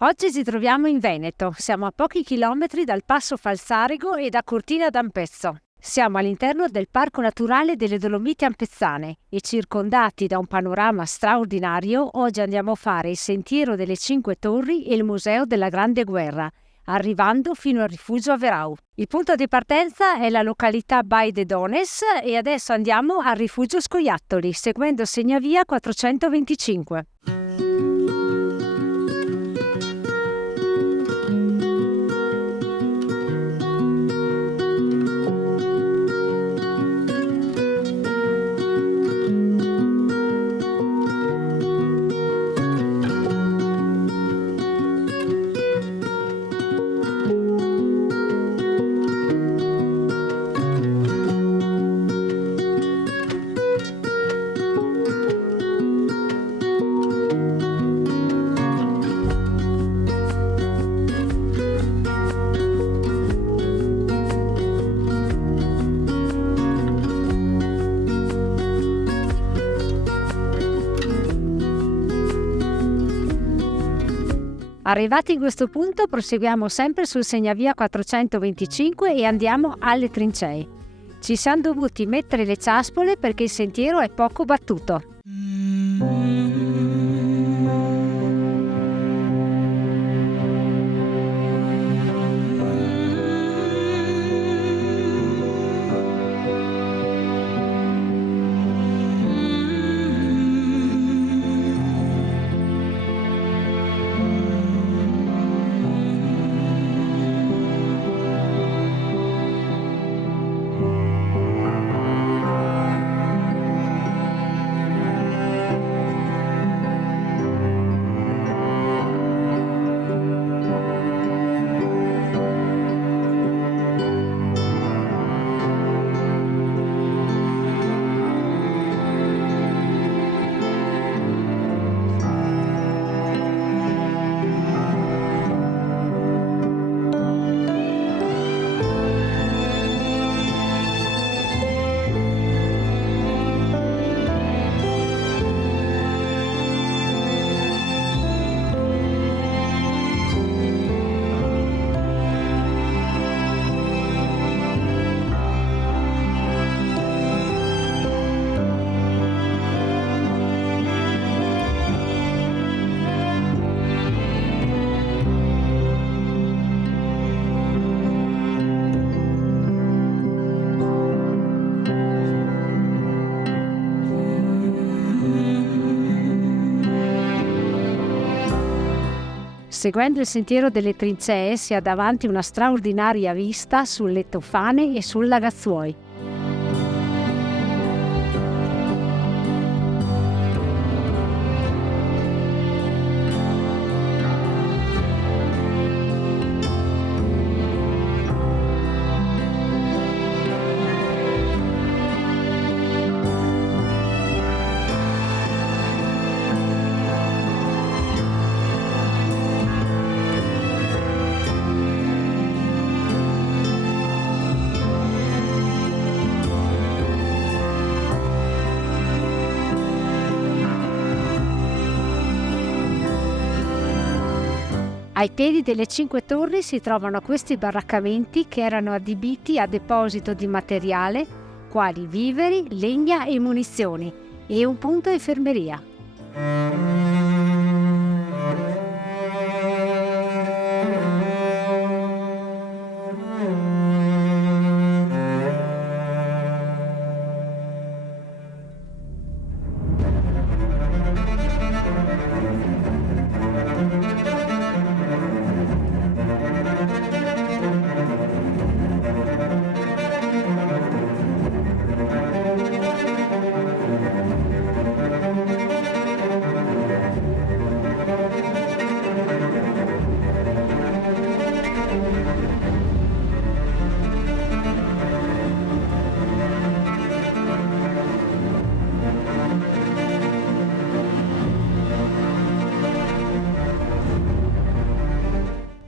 Oggi ci troviamo in Veneto, siamo a pochi chilometri dal Passo Falzarigo e da Cortina d'Ampezzo. Siamo all'interno del Parco Naturale delle Dolomiti Ampezzane e circondati da un panorama straordinario, oggi andiamo a fare il Sentiero delle Cinque Torri e il Museo della Grande Guerra, arrivando fino al rifugio Averau. Il punto di partenza è la località Bai de Dones e adesso andiamo al rifugio Scoiattoli, seguendo segnavia 425. Arrivati in questo punto proseguiamo sempre sul segnavia 425 e andiamo alle trincee. Ci siamo dovuti mettere le ciaspole perché il sentiero è poco battuto. Seguendo il sentiero delle trincee si ha davanti una straordinaria vista sulle Tofane e sul Lagazzuoi. Ai piedi delle Cinque Torri si trovano questi baraccamenti che erano adibiti a deposito di materiale, quali viveri, legna e munizioni, e un punto infermeria.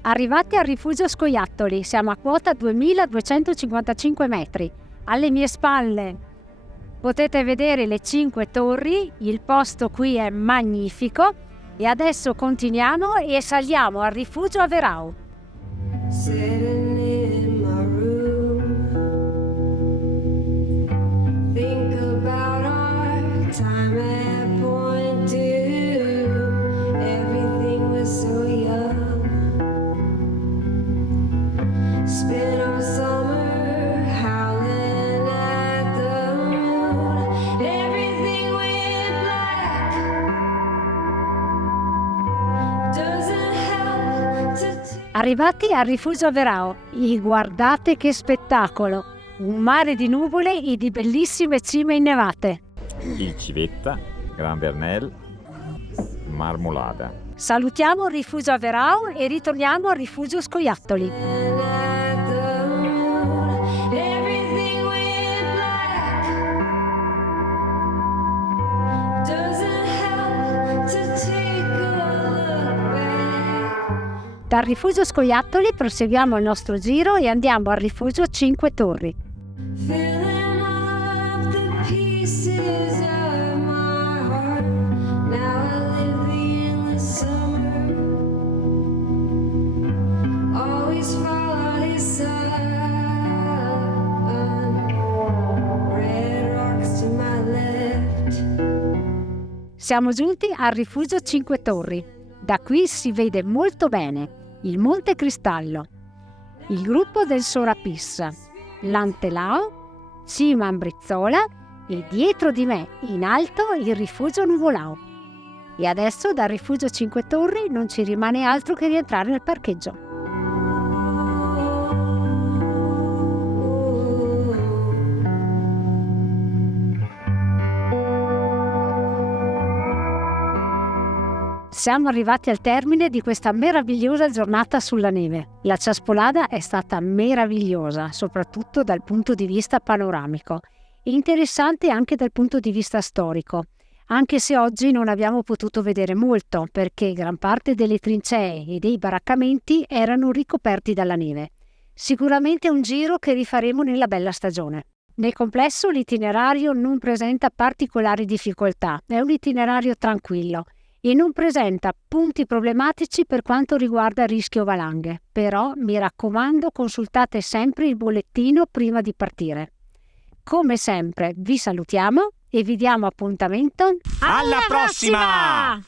Arrivati al rifugio Scoiattoli, siamo a quota 2255 metri. Alle mie spalle potete vedere le Cinque Torri, il posto qui è magnifico E adesso continuiamo e saliamo al rifugio Averao. Sitting in my room, think about our time at Point Two. Everything was so young. Spent our summer howling at the moon. Everything went black. Doesn't help to Arrivati al rifugio Averao, e guardate che spettacolo! Un mare di nuvole e di bellissime cime innevate. Il Civetta, Gran Vernel, Marmolada. Salutiamo il rifugio Averao e ritorniamo al rifugio Scoiattoli. at the moon. Everything went black. Doesn't help to take a look back. Dal rifugio Scoiattoli proseguiamo il nostro giro e andiamo al rifugio Cinque Torri. Filling up the pieces of my heart. Now I live the endless summer. Always follow his sun. Red rocks to my left. Siamo giunti al rifugio Cinque Torri. Da qui si vede molto bene il Monte Cristallo, il gruppo del Sorapis, l'Antelao, Cima Ambrizzola e dietro di me, in alto, il rifugio Nuvolao. E adesso dal rifugio Cinque Torri non ci rimane altro che rientrare nel parcheggio. Siamo arrivati al termine di questa meravigliosa giornata sulla neve. La ciaspolata è stata meravigliosa, soprattutto dal punto di vista panoramico, e interessante anche dal punto di vista storico, anche se oggi non abbiamo potuto vedere molto perché gran parte delle trincee e dei baraccamenti erano ricoperti dalla neve. Sicuramente un giro che rifaremo nella bella stagione. Nel complesso l'itinerario non presenta particolari difficoltà, è un itinerario tranquillo e non presenta punti problematici per quanto riguarda il rischio valanghe, però mi raccomando consultate sempre il bollettino prima di partire. Come sempre vi salutiamo e vi diamo appuntamento Alla prossima!